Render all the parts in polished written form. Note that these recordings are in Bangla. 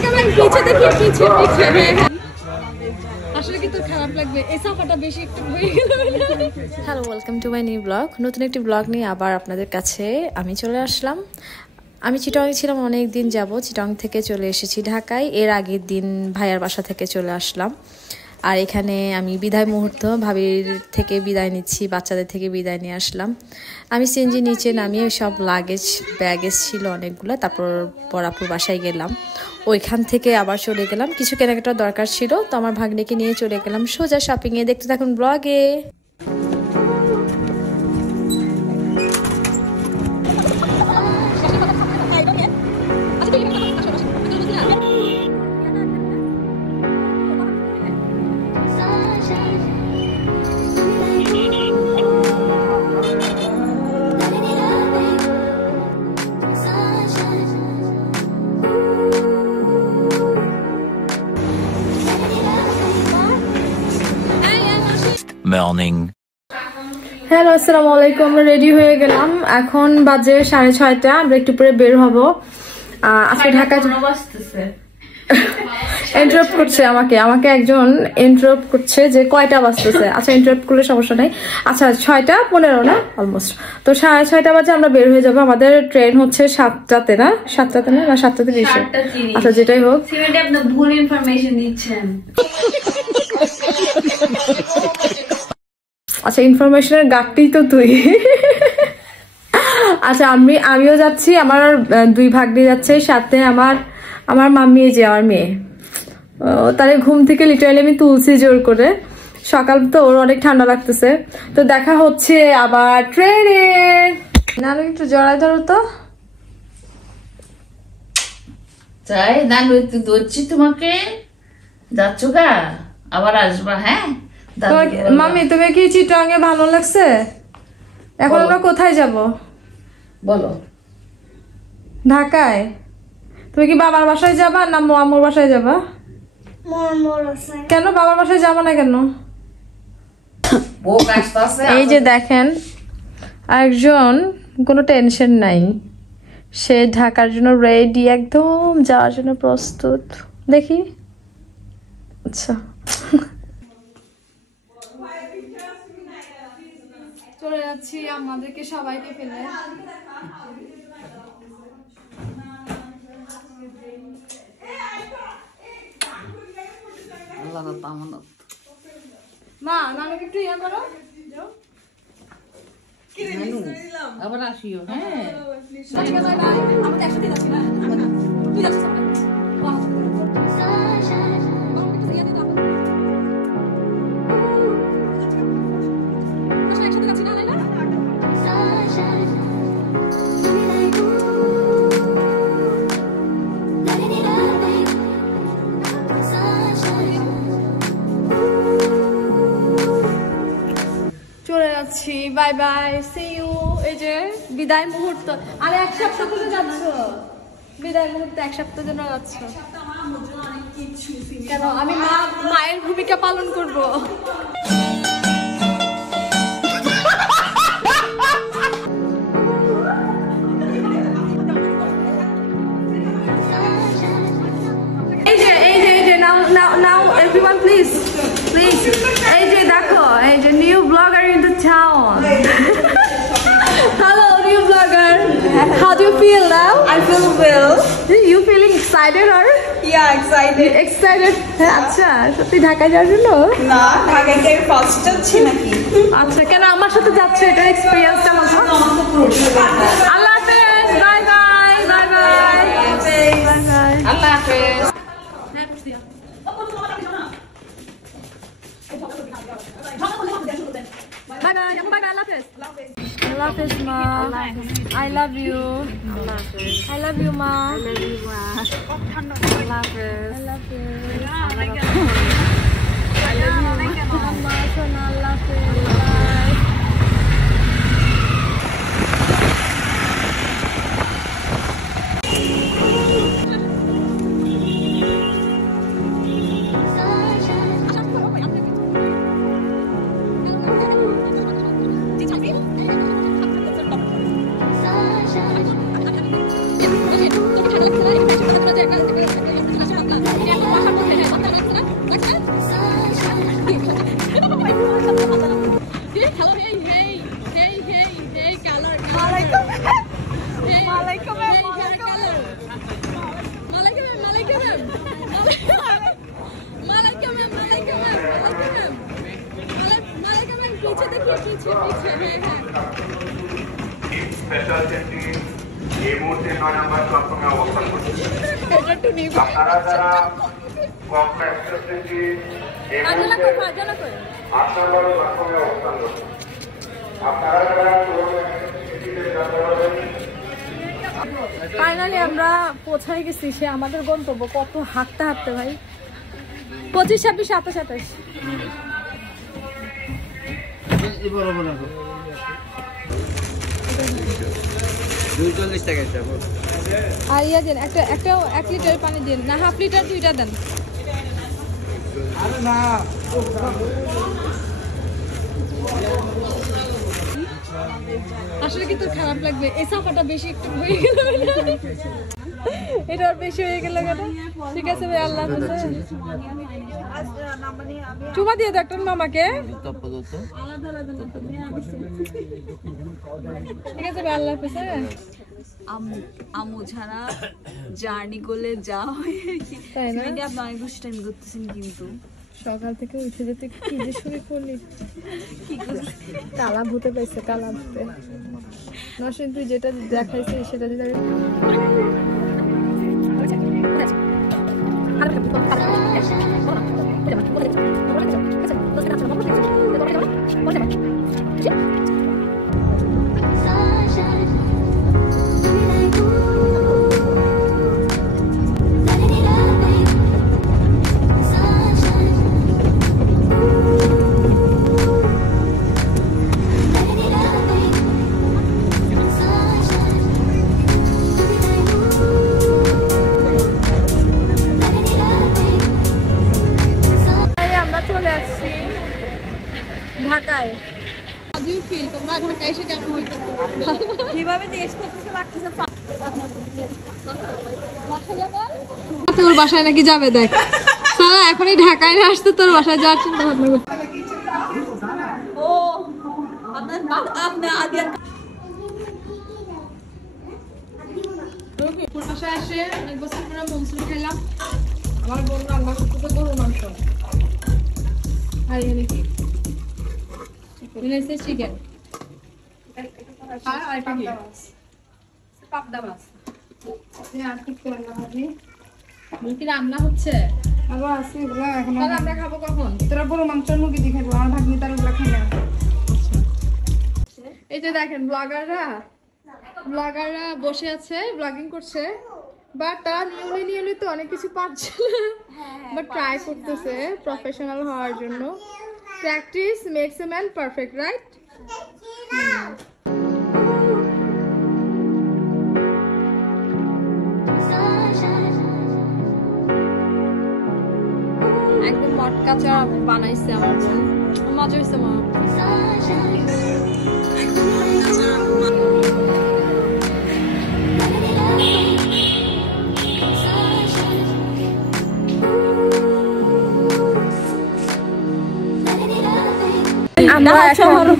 পিছে দেখি পিছে আসলে কি তোর খারাপ লাগবে এই সাফাটা বেশি একটু হয়ে গেল। Hello, welcome to my new blog. নতুন একটি ব্লগ নিয়ে আবার আপনাদের কাছে আমি চলে আসলাম। আমি চিটংয়ে ছিলাম অনেক দিন যাব, চিটং থেকে চলে এসেছি ঢাকায়। এর আগের দিন ভাইয়ার বাসা থেকে চলে আসলাম। আর এখানে আমি বিদায় মুহূর্ত, ভাবির থেকে বিদায় নিচ্ছি, বাচ্চাদের থেকে বিদায় নিয়ে আসলাম। আমি সিএনজি নিচে নামিয়ে সব ব্যাগেজ ছিল অনেকগুলো, তারপর বরাপুর বাসায় গেলাম। ওইখান থেকে আবার চলে গেলাম, কিছু কেনাকাটার দরকার ছিল, তো আমার ভাগ্নিকে নিয়ে চলে গেলাম সোজা শপিংয়ে। দেখতে থাকুন ব্লগে। Morning. হ্যালো, আসসালামু আলাইকুম। আমরা রেডি হয়ে গেলাম, এখন বাজে 6:30। আমরা একটু পরে বের হব। আজকে ঢাকায় ইন্টারাপ্ট করছে আমাকে একজন ইন্টারাপ্ট করছে যে কয়টা বাজতেছে। আচ্ছা, ইন্টারাপ্ট করলে সমস্যা নাই। আচ্ছা, 6:15 না অলমোস্ট। তো 6:30 বাজে আমরা বের হয়ে যাবো। আমাদের ট্রেন হচ্ছে 7টাতে না 7টাতে 20। আচ্ছা, যেটাই হোক, আপনি ভুল ইনফরমেশন দিচ্ছেন। আচ্ছা, ইনফরমেশনের গাঁটটি তো তুই। আচ্ছা, আমিও যাচ্ছি, আমার 2 ভাগ্নি যাচ্ছে, সাথে আমার মাম্মি, যে আমার মেয়ে। তারে ঘুম থেকে লিটারালি আমি তুলছি জোর করে। সকাল তো ওর অনেক ঠান্ডা লাগতেছে। তো দেখা হচ্ছে আবার ট্রেনে। নানু একটু জড়াই ধরো তো। তাই নানু একটু ধরছি তোমাকে, যাচ্ছ গা, আবার আসবা। হ্যাঁ মাম্মি, তুমি কি চিটংয়ে ভালো লাগছে? এখন আমরা কোথায় যাব বলো? ঢাকায়। তুমি কি বাবার বাসায় যাবা না মামুর বাসায় যাবা? কেন বাবার বাসায় যাবা না কেন? এই যে দেখেন, একজন কোনো টেনশন নাই, সে ঢাকার জন্য রেডি, একদম যাওয়ার জন্য প্রস্তুত। দেখি। আচ্ছা, চলে যাচ্ছি আমাদেরকে সবাইকে ফেলে। মা, নানুকে একটু ইয়া করো। আবার আসিও। হ্যাঁ, আমাকে একসাথে যাচ্ছি না, তুই যাচ্ছিস সামনে। চলে যাচ্ছি, বাই বাই, সি ইউ। এই যে বিদায় মুহূর্ত। আরে 1 সপ্তাহ ধরে যাচ্ছ, বিদায় মুহূর্তে 1 সপ্তাহ জন্য যাচ্ছ কেন? আমি মায়ের ভূমিকা পালন করব। Now everyone please এই যে দেখো, এই যে new blogger in the town. Hello new blogger, how do you feel now? I feel well. You feeling excited or? Yeah, excited. Excited? আচ্ছা, সত্যি ঢাকায় যাওয়ার জন্য? না, ঢাকায় কি ফার্স্ট যাচ্ছি নাকি? আচ্ছা, কেন আমার সাথে যাচ্ছে, এটা এক্সপেরিয়েন্সটা বলছো? আল্লাহ হাফেজ, bye bye, bye bye, bye bye, আল্লাহ হাফেজ। Bye bye. Bye bye. Allah Hafiz. Allah Hafiz, ma. I love you. Allah Hafiz. I love you, ma. I love you, ma. Allah Hafiz. I love you. I love you. Ma. Allah Hafiz. Bye. Special ট্রেনটি এই মুহূর্তে 9 নম্বর প্ল্যাটফর্মে অবস্থান করছে। আপনারা যারা কক্সবাজার এক্সপ্রেস ট্রেনটি এই মুহূর্তে 8 নম্বর প্ল্যাটফর্মে অবস্থান করছে। আপনারা যারা ফাইনালি আমরা পৌঁছায় গেছি, সে আমাদের গন্তব্য। কত হাঁটতে হাঁটতে ভাই, 25, 26, 27, 28। আর ইয়া দেন একটা 1 লিটার পানি দিন, না হাফ লিটার 2টা দেন। আসলে কি তোর খারাপ লাগবে? এই সাফাটা বেশি একটু হয়ে গেল, এটা আর বেশি হয়ে গেল কেন? ঠিক আছে ভাই, আল্লাহ হাফেজ। চুমা দিয়ে দাও একটা মামাকে। ঠিক আছে ভাই, আল্লাহ হাফেজ। আমু ছাড়া জার্নি করলে যা হয় তাই না? আপনি অনেক বেশি টাইম করতেছেন, কিন্তু সকাল থেকে উঠে যেতে কি যে শুরু করলি, কালা ভূতে পাইছে, কালা ভূতে। নসীন তুই যেটা দেখাইছিস সেটা দিয়ে ঢাকায়। তোর বাসায় নাকি যাবে, দেখ সারা এখনই ঢাকায় না আসতে তোর বাসায় যাওয়ার চিন্তা ভাবনা করছে। বাসায় আসে অনেক বছর পরে মনসুর খেলাম। আমার বোন রান্না করতে গরুর মাংস, আর এখানে কি চিকেন আর একটা কি পাবদা মাছ। কি রান্না হচ্ছে? আমরা খাবো কখন? তোরা বড় মাংস মুরগি দিয়ে খাবো, আমার ভাগ্নি তার ওগুলা খাই না। এই যে দেখেন ব্লগাররা বসে আছে, ব্লগিং করছে, বাট তারা নিয়মিত অনেক কিছু পারছে না, বাট ট্রাই করতেছে প্রফেশনাল হওয়ার জন্য। Practice makes a man perfect, right? একদম মটকা চা বানাইছে আমার বোন, মজা হয়েছে মা।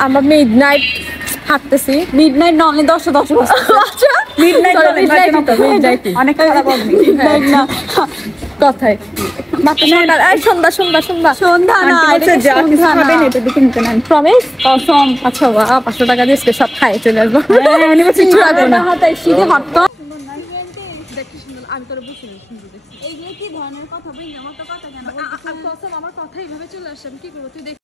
আমরা মিডনাইট হাঁটতেছি। মিডনাইট না, অনলি 10 মিডনাইট অনেক খারাপ হবে। মিডনাইট না কথায় সন্ধ্যা না, প্রমিস কসম। আচ্ছা 500 টাকা দিয়ে সব খাই চলে আসবো। আমি তোর বুঝি আমার কথা এইভাবে চলে আসছে, আমি কি করবো? তুই দেখ